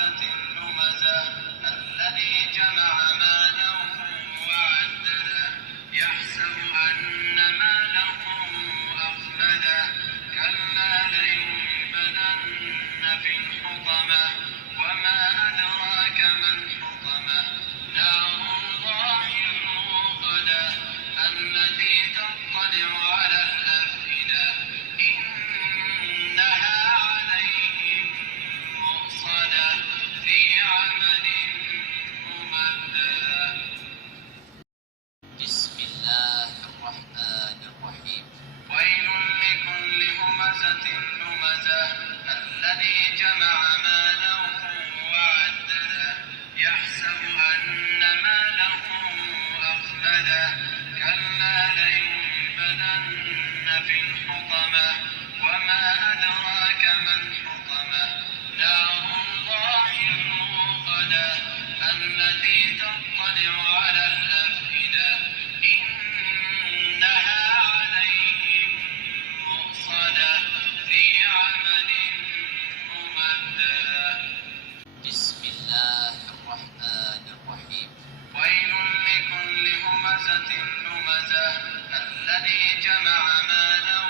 همزة لمزة الذي جمع مالا وعدده يحسب أن ماله أخلده كلا لينبذن في الحطمة وما أدراك ما الحطمة نار الله الموقدة التي تطلع على الأفئدة إنها عليهم مؤصدة في عمد ممددة. بسم الله الرحمن الرحيم. ويل لكل همزة لمزة الذي جمع مالا وعدده يحسب أن ماله أخلده كلا لينبذن في الحطمة وما أدراك ما الحطمة نار الله الموقدة التي تطلع على الأفئدة إنها عليهم مؤصدة في عمد ممددة. بسم الله الرحمن الرحيم. ويل لكل همزة لمزة الذي جمع مالا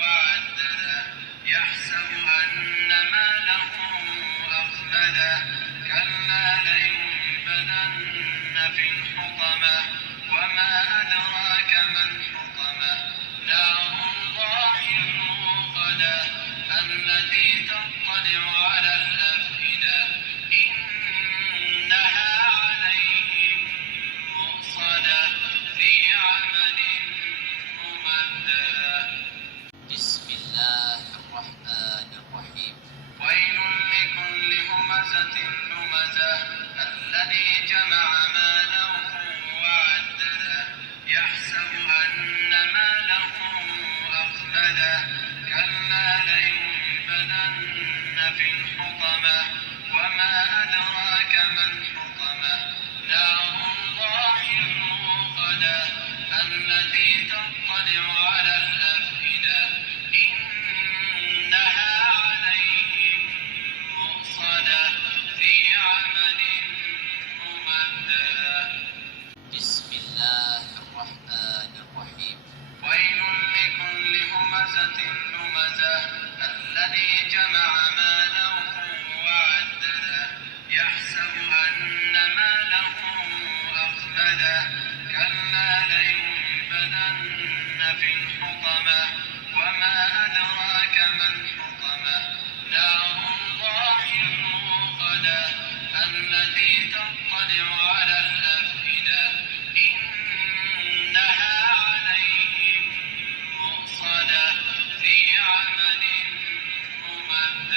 وعدده يحسب أن ماله أخلده كلا لينبذن في الحطمة وما أدراك ما الحطمة نار الله الموقدة التي تطلع على الأفئدة إنها عليهم مؤصدة في عمد ممددة. بسم الله الرحمن الرحيم. ويل لكل همزة لمزة الذي جمع مالا وعدده يحسب أن ماله أخلده كلا لينبذن في الحطمة وما أدراك ما الحطمة نار الله الموقدة التي تطلع على الأفئدة إنها عليهم مؤصدة في عمد ممددة. بسم الله الرحمن الرحيم. ويل لكل همزة لمزة الذي جمع مالا وعدده يحسب أن ماله أخلده كلا لينبذن في الحطمة وما أدراك ما الحطمة نار الله الموقدة التي تطلع